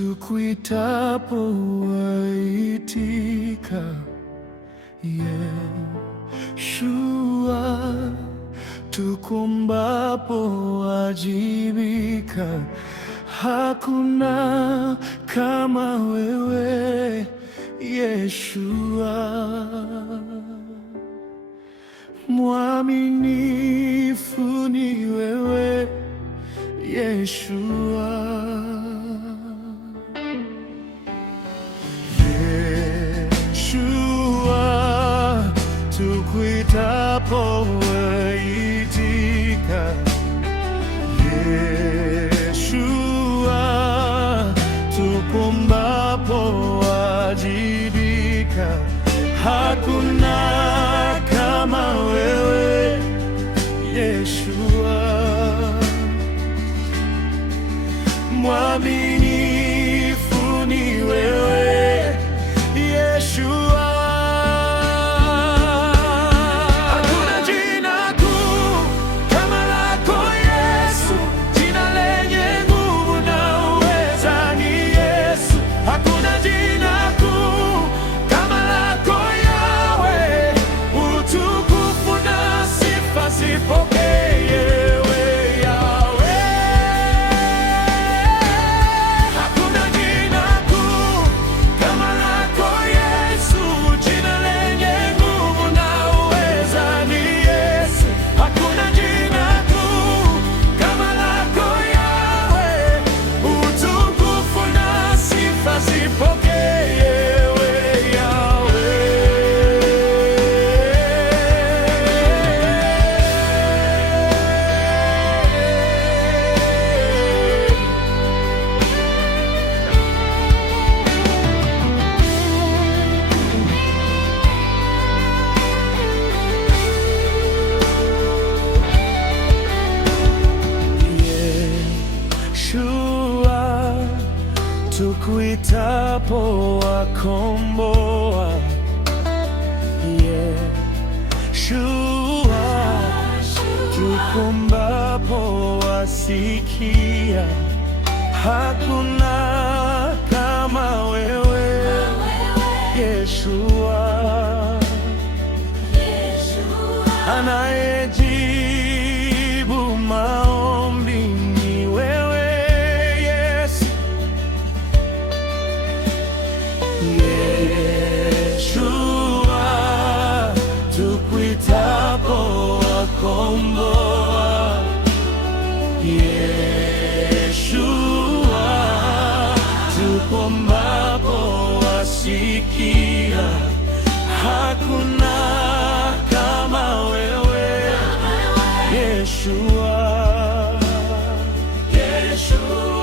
tukuitapo waitika. Yeshua, tukuombapo wajibika. Hakuna kama wewe Yeshua, mwaminifu ni wewe Yeshua. Yeshua, tukuitapo waitika. Yeshua, tukuombapo wajibika. Hakuna kama wewe Yeshua, mwaminifu ni wewe Yeshua. Hakuna jina kuu kama lako Yesu, jina lenye nguvu na uweza ni Yesu. Hakuna jina kuu kama lako Yahweh, utukufu na sifa zipokee wewe Yahweh. Hakuna jina kuu kama lako Yesu, jina lenye nguvu na uweza ni Yesu. Hakuna jina kuu kama lako Yahweh, utukufu na sifa zipokee wewe Yahweh. Yeshua, tukuitapo wakomboa. Yeshua, tukuombapo wasikia. Hakuna kama wewe Yeshua, anayejibu maombi ni wewe Yesu. Yeshua, tukuitapo wakomboa. Yeshua, tukuombapo wasikia. Hakuna kama wewe Yeshua, Yeshua.